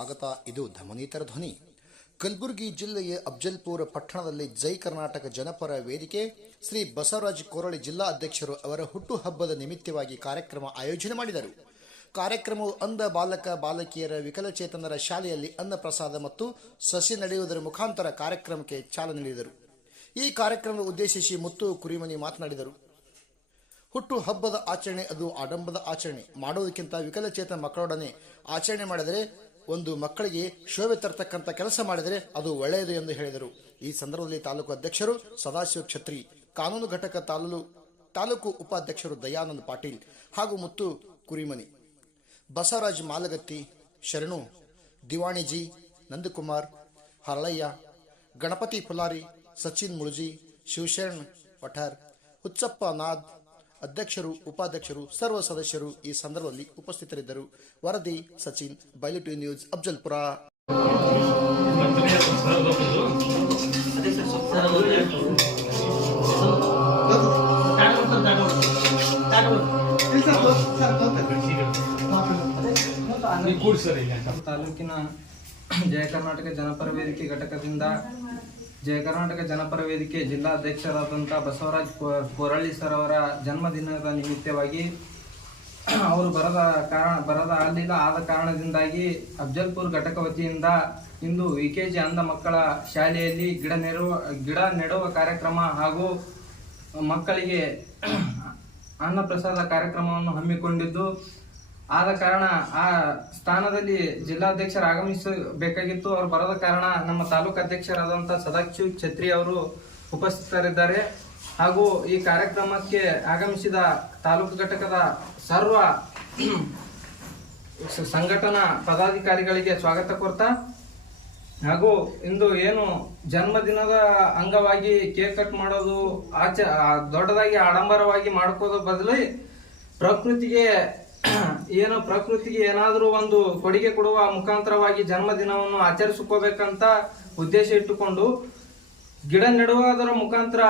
ಪುನೀತರ ಧ್ವನಿ. ಕಲಬುರಗಿ ಜಿಲ್ಲೆಯ ಅಫ್ಜಲ್ಪುರ ಪಟ್ಟಣದಲ್ಲಿ ಜೈ ಕರ್ನಾಟಕ ಜನಪರ ವೇದಿಕೆ, ಶ್ರೀ ಬಸವರಾಜ್ ಕೋರಳಿ ಜಿಲ್ಲಾ ಅಧ್ಯಕ್ಷರು ಅವರ ಹುಟ್ಟುಹಬ್ಬದ ನಿಮಿತ್ತವಾಗಿ ಕಾರ್ಯಕ್ರಮ ಆಯೋಜನೆ ಮಾಡಿದರು. ಕಾರ್ಯಕ್ರಮವು ಅಂಧ ಬಾಲಕ, ಬಾಲಕಿಯರ ವಿಕಲಚೇತನರ ಶಾಲೆಯಲ್ಲಿ ಅನ್ನಪ್ರಸಾದ ಮತ್ತು ಸಸಿ ನಡೆಯುವುದರ ಮುಖಾಂತರ ಕಾರ್ಯಕ್ರಮಕ್ಕೆ ಚಾಲನೆ ನೀಡಿದರು. ಈ ಕಾರ್ಯಕ್ರಮ ಉದ್ದೇಶಿಸಿ ಮುತ್ತು ಕುರಿಮನಿ ಮಾತನಾಡಿದರು. ಹುಟ್ಟು ಹಬ್ಬದ ಆಚರಣೆ ಅದು ಆಡಂಬದ ಆಚರಣೆ. ಮಾಡೋದಕ್ಕಿಂತ ವಿಕಲಚೇತನ ಮಕ್ಕಳೊಡನೆ ಆಚರಣೆ ಮಾಡಿದರೆ ಒಂದು ಮಕ್ಕಳಿಗೆ ಶೋಭೆ ತರ್ತಕ್ಕಂಥ ಕೆಲಸ ಮಾಡಿದರೆ ಅದು ಒಳ್ಳೆಯದು ಎಂದು ಹೇಳಿದರು. ಈ ಸಂದರ್ಭದಲ್ಲಿ ತಾಲೂಕು ಅಧ್ಯಕ್ಷರು ಸದಾಶಿವ ಛತ್ರಿ ಕಾನೂನು ಘಟಕ ತಾಲೂಕು ತಾಲೂಕು ಉಪಾಧ್ಯಕ್ಷರು ದಯಾನಂದ ಪಾಟೀಲ್ ಹಾಗೂ ಮುತ್ತು ಕುರಿಮನಿ, ಬಸವರಾಜ್ ಮಾಲಗತ್ತಿ, ಶರಣು, ದಿವಾಣಿಜಿ, ನಂದಕುಮಾರ್, ಹರಳಯ್ಯ, ಗಣಪತಿ ಪುಲಾರಿ, ಸಚಿನ್ ಮುಳುಜಿ, ಶಿವಶರಣ್ ಪಠಾರ್ ಹುಚ್ಚಪ್ಪ ನಾದ್ ಅಧ್ಯಕ್ಷರು, ಉಪಾಧ್ಯಕ್ಷರು, ಸರ್ವ ಸದಸ್ಯರು ಈ ಸಂದರ್ಭದಲ್ಲಿ ಉಪಸ್ಥಿತರಿದ್ದರು. ವರದಿ, ಸಚಿನ್, ಬೈಲಿಟಿ ನ್ಯೂಸ್, ಅಫ್ಜಲ್ಪುರ. ತಾಲೂಕಿನ ಜಯ ಕರ್ನಾಟಕ ಜನಪರ ವೇದಿಕೆ ಘಟಕದಿಂದ ಜಯ ಕರ್ನಾಟಕ ಜನಪರ ವೇದಿಕೆ ಜಿಲ್ಲಾಧ್ಯಕ್ಷರಾದಂಥ ಬಸವರಾಜ್ ಕೊರಳ್ಳಿ ಸರ್ ಅವರ ಜನ್ಮದಿನದ ನಿಮಿತ್ತವಾಗಿ ಅವರು ಬರದ ಕಾರಣ, ಬರದ ಆಗಲಿಲ್ಲ ಆದ ಕಾರಣದಿಂದಾಗಿ ಅಫ್ಜಲ್ಪುರ್ ಘಟಕ ವತಿಯಿಂದ ಇಂದು ವಿ ಕೆ ಜಿ ಅಂಧ ಮಕ್ಕಳ ಶಾಲೆಯಲ್ಲಿ ಗಿಡ ನೆಡುವ ಗಿಡ ನೆಡುವ ಕಾರ್ಯಕ್ರಮ ಹಾಗೂ ಮಕ್ಕಳಿಗೆ ಅನ್ನಪ್ರಸಾದ ಕಾರ್ಯಕ್ರಮವನ್ನು ಹಮ್ಮಿಕೊಂಡಿದ್ದು ಆದ ಕಾರಣ ಆ ಸ್ಥಾನದಲ್ಲಿ ಜಿಲ್ಲಾಧ್ಯಕ್ಷರು ಆಗಮಿಸಬೇಕಾಗಿತ್ತು. ಅವರು ಬರದ ಕಾರಣ ನಮ್ಮ ತಾಲೂಕು ಅಧ್ಯಕ್ಷರಾದಂಥ ಸದಾಶಿವ್ ಛತ್ರಿ ಅವರು ಉಪಸ್ಥಿತರಿದ್ದಾರೆ. ಹಾಗೂ ಈ ಕಾರ್ಯಕ್ರಮಕ್ಕೆ ಆಗಮಿಸಿದ ತಾಲೂಕು ಘಟಕದ ಸರ್ವ ಸಂಘಟನಾ ಪದಾಧಿಕಾರಿಗಳಿಗೆ ಸ್ವಾಗತ ಕೋರ್ತಾ. ಹಾಗೂ ಇಂದು ಏನು ಜನ್ಮದಿನದ ಅಂಗವಾಗಿ ಕೇಕ್ ಕಟ್ ಮಾಡೋದು ಆಚ ದೊಡ್ಡದಾಗಿ ಆಡಂಬರವಾಗಿ ಮಾಡ್ಕೋದು ಬದಲಿ ಪ್ರಕೃತಿಗೆ ಏನು ಪ್ರಕೃತಿಗೆ ಏನಾದರೂ ಒಂದು ಕೊಡುಗೆ ಕೊಡುವ ಮುಖಾಂತರವಾಗಿ ಜನ್ಮದಿನವನ್ನು ಆಚರಿಸಿಕೋಬೇಕಂತ ಉದ್ದೇಶ ಇಟ್ಟುಕೊಂಡು ಗಿಡ ನೆಡುವುದರ ಮುಖಾಂತರ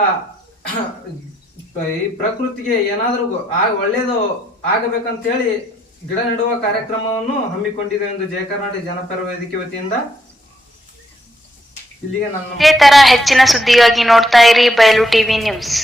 ಈ ಪ್ರಕೃತಿಗೆ ಏನಾದರೂ ಆ ಒಳ್ಳೆಯದು ಆಗಬೇಕಂತ ಹೇಳಿ ಗಿಡ ನೆಡುವ ಕಾರ್ಯಕ್ರಮವನ್ನು ಹಮ್ಮಿಕೊಂಡಿದೆ ಎಂದು ಜಯ ಕರ್ನಾಟಕ ಜನಪರ ವೇದಿಕೆ ವತಿಯಿಂದ ಇಲ್ಲಿಗೆ ನನ್ನ ಇದೇ ತರ ಹೆಚ್ಚಿನ ಸುದ್ದಿಗಾಗಿ ನೋಡ್ತಾ ಇರಿ ಬಯಲು ಟಿವಿ ನ್ಯೂಸ್.